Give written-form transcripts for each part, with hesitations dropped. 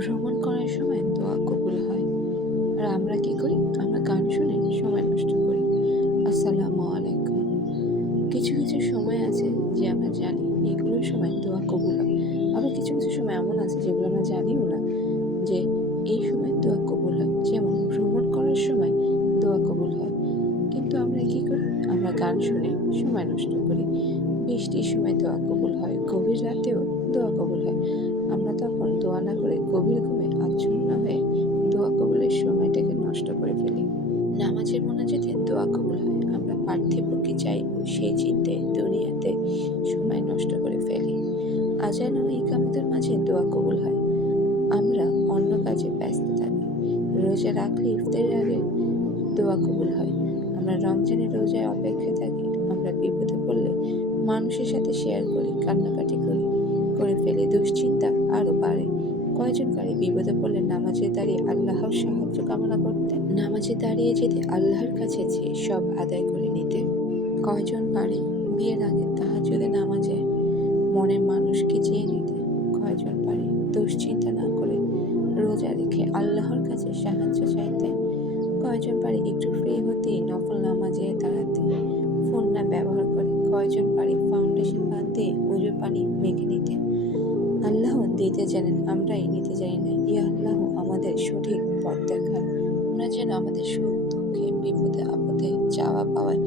ভ্রমণ করার সময় দোয়া কবুল হয়। আর আমরা কি করি? আমরা গান শুনে সময় নষ্ট করি। আসসালামু আলাইকুম। কিছু কিছু সময় আছে যে আমরা জানি এগুলোর সময় দোয়া কবুল হয়। আবার কিছু কিছু সময় এমন আছে যেগুলো আমরা জানিও না যে এই সময় দোয়া কবুল হয়। যেমন ভ্রমণ করার সময় দোয়া কবুল হয়। কিন্তু আমরা কি করি? আমরা গান শুনে সময় নষ্ট করি। বৃষ্টির সময় দোয়া কবুল হয়, গভীর রাতেও দোয়া কবুল হয়। আমরা তখন দোয়া না করে গভীর ঘুমে আচ্ছন্ন হয়ে দোয়া কবুলের সময়টাকে নষ্ট করে ফেলি। নামাজের মোনাজাতে দোয়া কবুল হয়, আমরা পার্থিব কি চাইব সেই চিন্তায় দুনিয়াতে সময় নষ্ট করে ফেলি। আজান ও ইকামতের মাঝে দোয়া কবুল হয়, আমরা অন্য কাজে ব্যস্ত থাকি। রোজা রাখলে ইফতারের আগে দোয়া কবুল হয়, আমরা রমজানের রোজায় অপেক্ষায় থাকি। আমরা বিপদে পড়লে মানুষের সাথে শেয়ার করি, কান্নাকাটি করে ফেলে, দুশ্চিন্তা আরো বাড়ে। কয়জন পারে বিপদে পড়লে নামাজে দাঁড়িয়ে আল্লাহর সাহায্য কামনা করতে, নামাজে দাঁড়িয়ে যেতে আল্লাহর কাছে চেয়ে সব আদায় করে নিতে? কয়জন পারে বিয়ের আগে তাহাজ্জুদে নামাজে মনের মানুষকে চেয়ে নিতে? কয়জন পারে দুশ্চিন্তা না করে রোজা রেখে আল্লাহর কাছে সাহায্য চাইতে? কয়জন পারে একটু ফ্রি হতেই নফল নামাজে দাঁড়াতে, ফোন না ব্যবহার করে? কয়জন পারে ফাউন্ডেশন বাদ দিয়ে ওজুর পানি মেখে নিতে? আল্লাহ দিতে জানেন, আমরাই নিতে জানি না। ইয়া আল্লাহ, আমাদের সঠিক পথ দেখান। আমরা যেন আমাদের সুখ দুঃখে বিপদে আপদে চাওয়া পাওয়ায়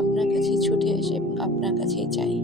আপনার কাছে ছুটে আসে এবং আপনার কাছেই চাই।